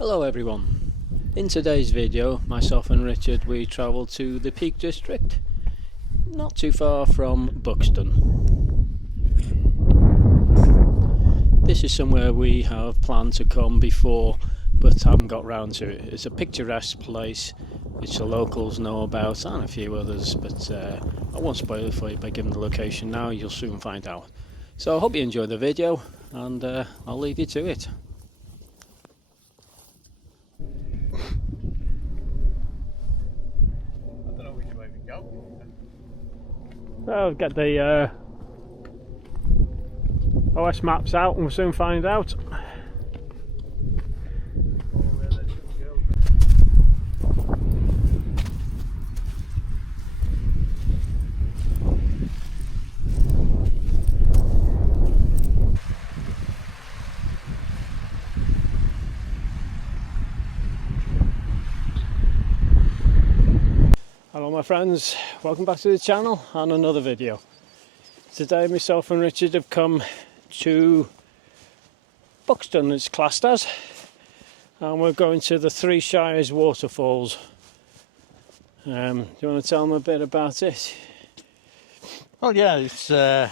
Hello everyone. In today's video, myself and Richard, we travelled to the Peak District, not too far from Buxton. This is somewhere we have planned to come before but haven't got round to it. It's a picturesque place which the locals know about and a few others, but I won't spoil it for you by giving the location now. You'll soon find out. So I hope you enjoy the video and I'll leave you to it. I'll get the OS maps out and we'll soon find out. Hello my friends, welcome back to the channel and another video. Today myself and Richard have come to Buxton, it's classed as, and we're going to the Three Shires waterfalls. Do you want to tell them a bit about it? Well, yeah, it's the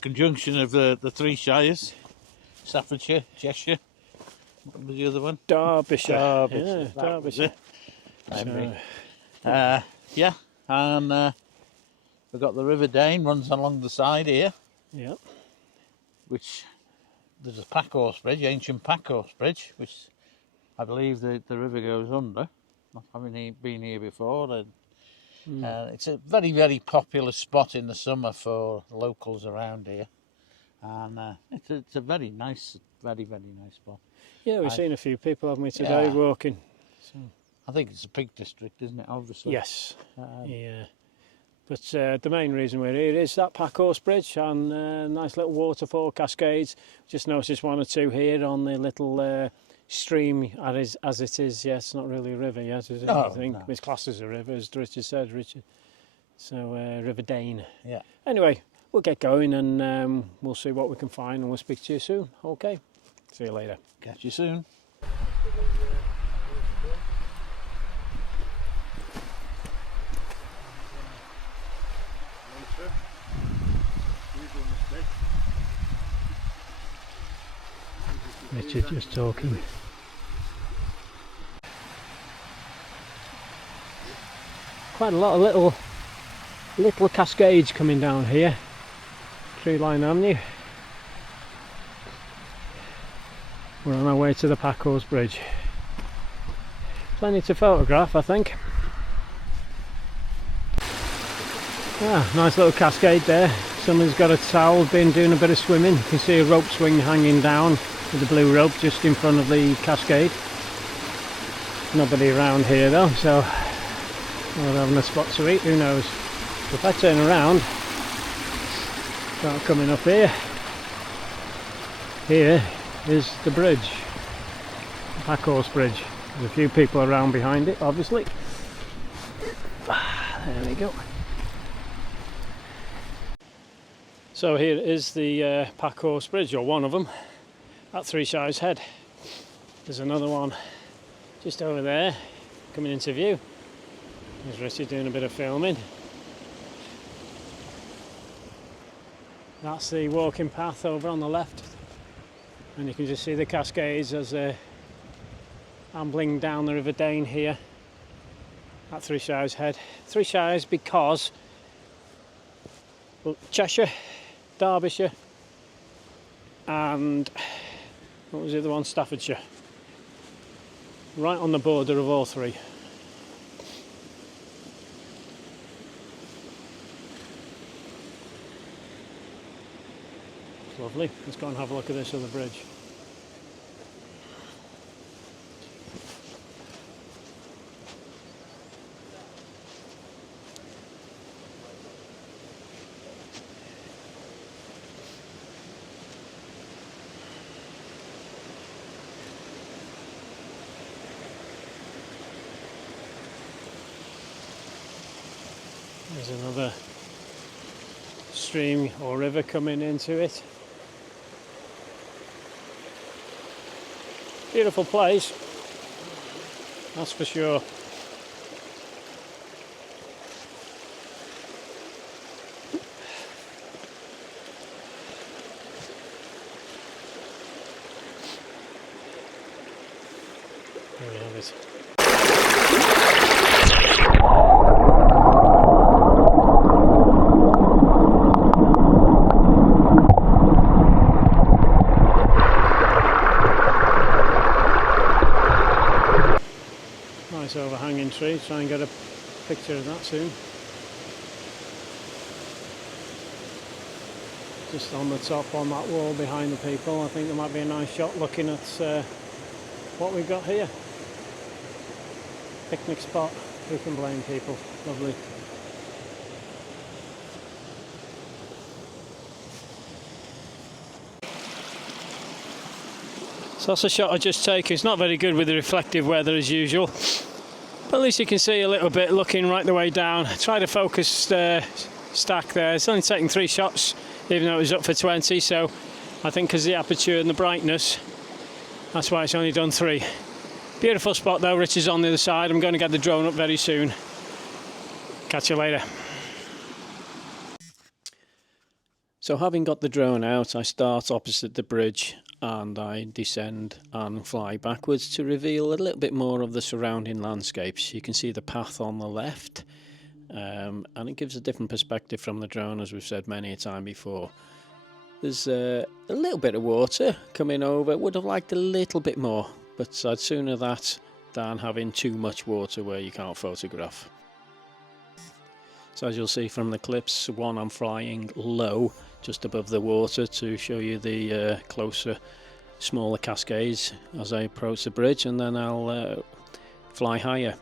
conjunction of the Three Shires, Staffordshire, Cheshire, what was the other one? Derbyshire. Yeah, Derbyshire. Yeah, and we've got the River Dane runs along the side here. Yep. Which there's a packhorse bridge, ancient packhorse bridge, which I believe the river goes under. Not having been here before, and it's a very, very popular spot in the summer for locals around here, and it's a very nice, very, very nice spot. Yeah, we've seen a few people, haven't we, today walking. So. I think it's a Peak District, isn't it? Obviously. Yes. Yeah. But the main reason we're here is that packhorse bridge and nice little waterfall cascades. Just noticed one or two here on the little stream as it is. Yeah, it's not really a river yet, is it? No, I think no. it's classed as a river, as Richard said. So River Dane. Yeah. Anyway, we'll get going and we'll see what we can find, and we'll speak to you soon. Okay. See you later. Catch you soon. Richard just talking. Quite a lot of little cascades coming down here, Tree Line Avenue. We're on our way to the Packhorse Bridge. Plenty to photograph, I think. Nice little cascade there. Someone's got a towel, been doing a bit of swimming. You can see a rope swing hanging down with a blue rope just in front of the cascade. Nobody around here though, so we're having a spot to eat, who knows. If I turn around, start coming up here, here is the bridge, the Packhorse Bridge. There's a few people around behind it, obviously. There we go. So here is the Packhorse Bridge, or one of them, at Three Shires Head. There's another one just over there, coming into view. There's Richard doing a bit of filming. That's the walking path over on the left. And you can just see the cascades as they're ambling down the River Dane here at Three Shires Head. Three Shires because, well, Cheshire, Derbyshire, and what was the other one? Staffordshire. Right on the border of all three. It's lovely. Let's go and have a look at this other bridge. There's another stream or river coming into it. Beautiful place, that's for sure. There we have it. Nice overhanging tree, try and get a picture of that soon. Just on the top on that wall behind the people, I think there might be a nice shot looking at what we've got here. Picnic spot, who can blame people? Lovely. So that's a shot I just taken. It's not very good with the reflective weather as usual, but at least you can see a little bit looking right the way down. Try to focus stack there. It's only taking 3 shots, even though it was up for 20, so I think because the aperture and the brightness, that's why it's only done 3. Beautiful spot though. Rich is on the other side. I'm going to get the drone up very soon. Catch you later. So having got the drone out, I start opposite the bridge and I descend and fly backwards to reveal a little bit more of the surrounding landscapes. You can see the path on the left, and it gives a different perspective from the drone, as we've said many a time before. There's a little bit of water coming over. Would have liked a little bit more, but I'd sooner that than having too much water where you can't photograph. So as you'll see from the clips, one I'm flying low, just above the water, to show you the closer, smaller cascades as I approach the bridge, and then I'll fly higher.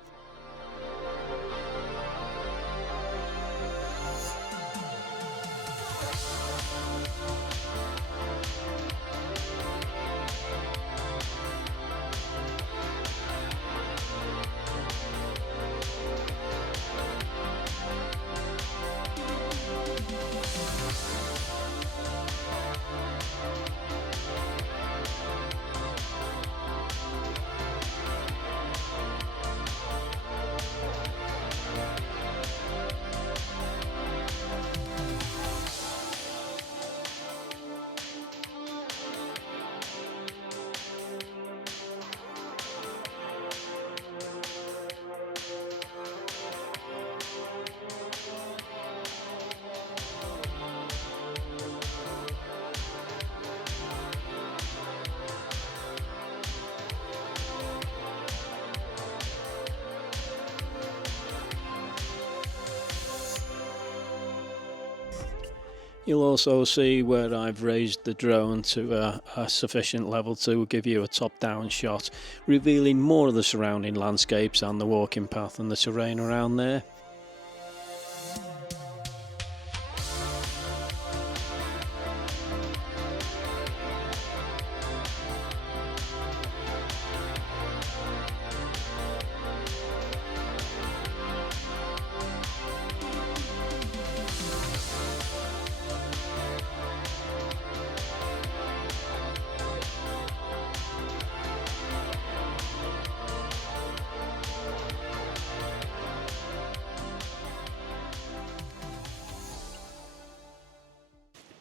You'll also see where I've raised the drone to a sufficient level to give you a top-down shot, revealing more of the surrounding landscapes and the walking path and the terrain around there.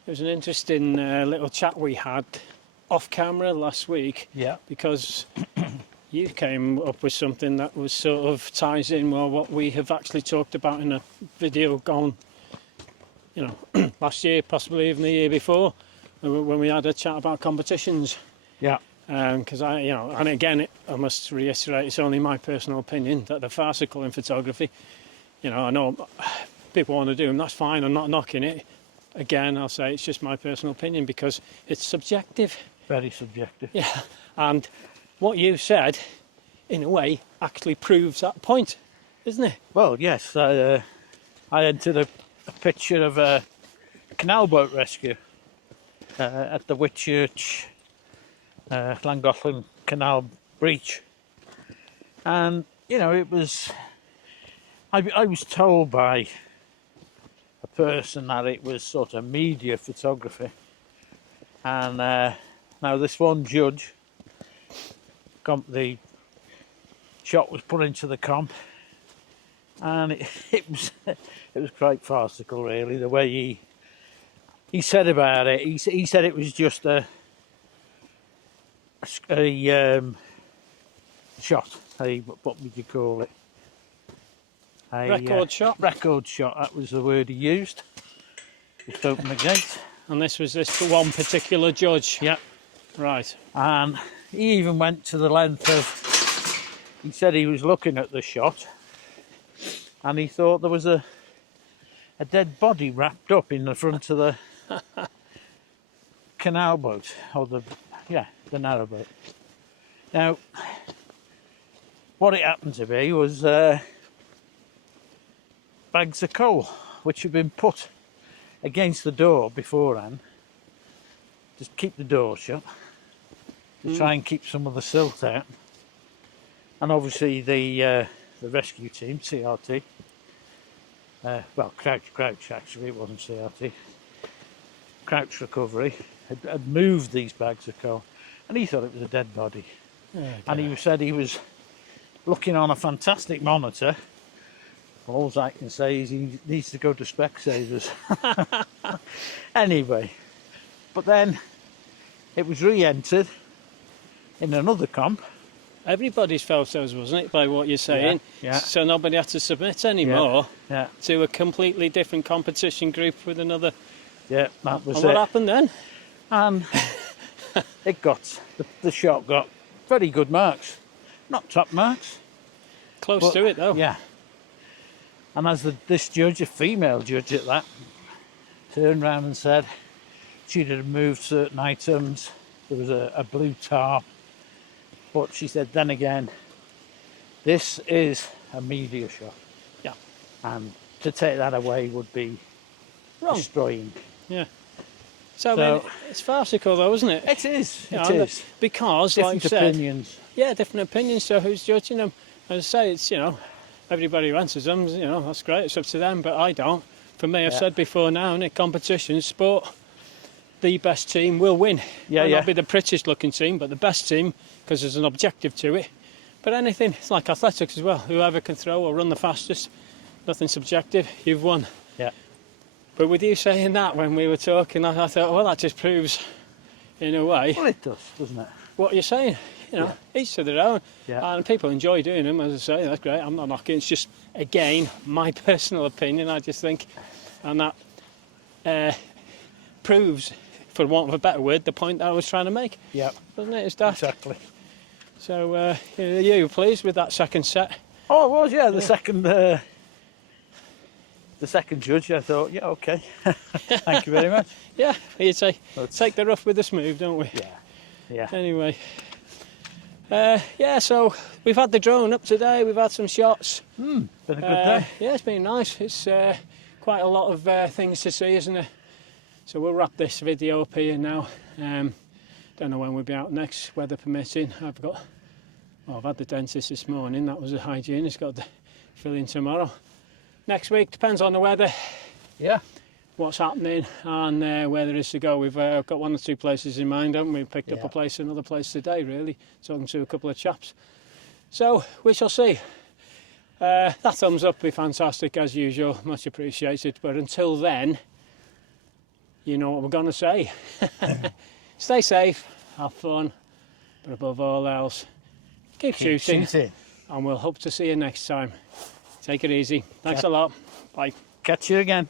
It was an interesting little chat we had off camera last week. Yeah. Because you came up with something that was sort of ties in well what we have actually talked about in a video gone, you know, last year, possibly even the year before, when we had a chat about competitions. Yeah. Because you know, and again, I must reiterate, it's only my personal opinion that the farcical in photography, you know, I know people want to do them, that's fine, I'm not knocking it. Again, I'll say it's just my personal opinion because it's subjective. Very subjective. Yeah, and what you said, in a way, actually proves that point, isn't it? Well, yes. I entered a picture of a canal boat rescue at the Whitchurch Llangollen Canal breach, and you know, it was. I was told by a person that it was sort of media photography, and now this one judge the shot was put into the comp, and it was quite farcical, really, the way he said about it. He said it was just a shot. What would you call it? Record shot. Record shot. That was the word he used. Just open the gate. And this was this one particular judge. Yeah. Right. And he even went to the length of. He said he was looking at the shot, and he thought there was a dead body wrapped up in the front of the canal boat, or the narrow boat. Now, what it happened to be was bags of coal, which had been put against the door beforehand, just keep the door shut, to try and keep some of the silt out. And obviously the rescue team, CRT, well, Crouch actually, it wasn't CRT, Crouch Recovery, had moved these bags of coal, and he thought it was a dead body. And he said he was looking on a fantastic monitor. All I can say is he needs to go to Specsavers. Anyway, but then it was re-entered in another comp. Everybody's photos, wasn't it, by what you're saying? Yeah. So nobody had to submit anymore to a completely different competition group with another. Yeah, that was and it. What happened then? And the shot got very good marks. Not top marks. Close to it, though. Yeah. And as this judge, a female judge at that, turned round and said she'd have removed certain items. There was a blue tarp. But she said, then again, this is a media shot. Yeah. And to take that away would be wrong. Destroying. Yeah. So I mean, it's farcical, though, isn't it? It is. It is. Because, different like you said, opinions. Yeah, different opinions. So who's judging them? As I say, it's, everybody who answers them, that's great. It's up to them, but I don't. For me, I've said before now, in a competition, sport, the best team will win. Might not be the prettiest looking team, but the best team, because there's an objective to it. But anything, it's like athletics as well. Whoever can throw or run the fastest, nothing subjective, you've won. Yeah. But with you saying that when we were talking, I thought, well, that just proves, in a way, Well, it does, doesn't it? what you're saying. Each to their own. Yeah. And people enjoy doing them, as I say, that's great. I'm not knocking. It's just, again, my personal opinion, I just think. And that proves, for want of a better word, the point that I was trying to make. Yeah. Doesn't it? It's daft. Exactly. So, are you pleased with that second set? Oh, it was, yeah. The second judge, I thought, yeah, okay. Thank you very much. Yeah, you'd say, take the rough with the smooth, don't we? Yeah. Yeah. Anyway. So we've had the drone up today, we've had some shots. Been a good day. Yeah, it's been nice. It's quite a lot of things to see, isn't it? So we'll wrap this video up here now. Don't know when we'll be out next, weather permitting. I've had the dentist this morning, that was a hygienist, got the filling tomorrow. Next week, depends on the weather. Yeah. What's happening and where there is to go. We've got one or two places in mind, haven't we? Picked up a place, another place today, really. Talking to a couple of chaps. So, we shall see. That thumbs up would be fantastic, as usual. Much appreciated. But until then, you know what we're going to say. Stay safe, have fun, but above all else, keep shooting. And we'll hope to see you next time. Take it easy. Thanks a lot. Bye. Catch you again.